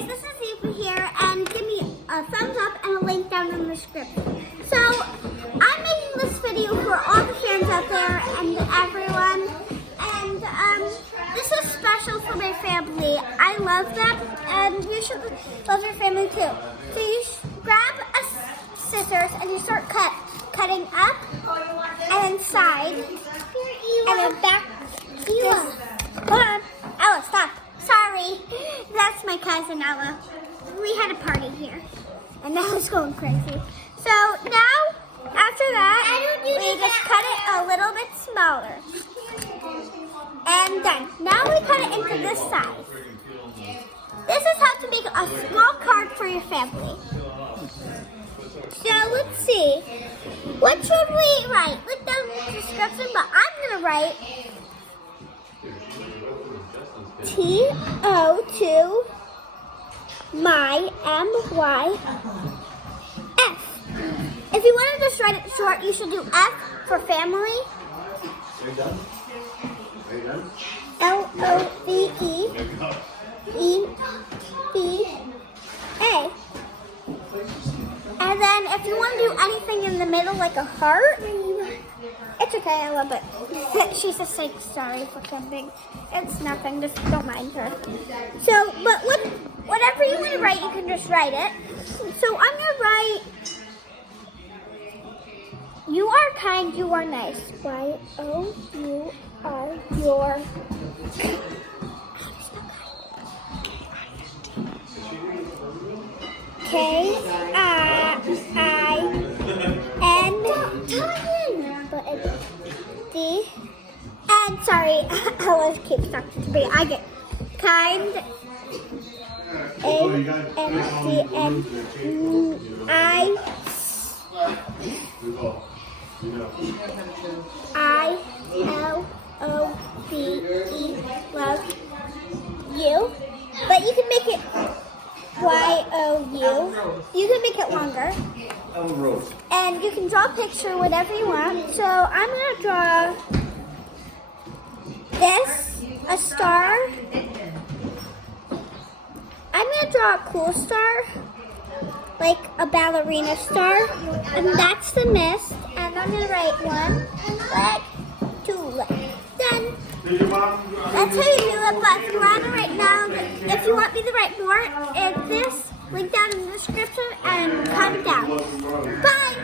guys, this is Eva here, and give me a thumbs up and a link down in the description. So, I'm making this video for all the fans out there and everyone, and this is special for my family. I love them, and you should love your family too. So you grab a scissors and you start cutting up and inside, and then back. Hold on, Ella, stop. Sorry, that's my cousin Ella. We had a party here, and now it's going crazy. So now, after that, we just cut it a little bit smaller. And done. Now we cut it into this size. This is how to make a small card for your family. So let's see. What should we write? Look down in the description, but I'm going to write TO2 my MYF. If you want to just write it short, you should do F for family. Are you done? LOVE And then if you want to do anything in the middle, like a heart, it's okay, I love it. She's just like, sorry for something. It's nothing, just don't mind her. So, but whatever you want to write, you can just write it. So I'm going to write, you are kind, you are nice. Y-O-U are your... K-I-N-D. And sorry, I always keep stuck to B. I get kind. I-L-O-V-E, love you. But you can make it Y-O-U. You can make it longer. And you can draw a picture, whatever you want. So I'm going to draw this, a star. I'm going to draw a cool star, like a ballerina star. And that's the mist. And I'm going to write 1 leg, 2 legs. Done. That's how you do it, but if you want to write down, if you want me to write more, it's this, link down in the description, and comment down. Bye!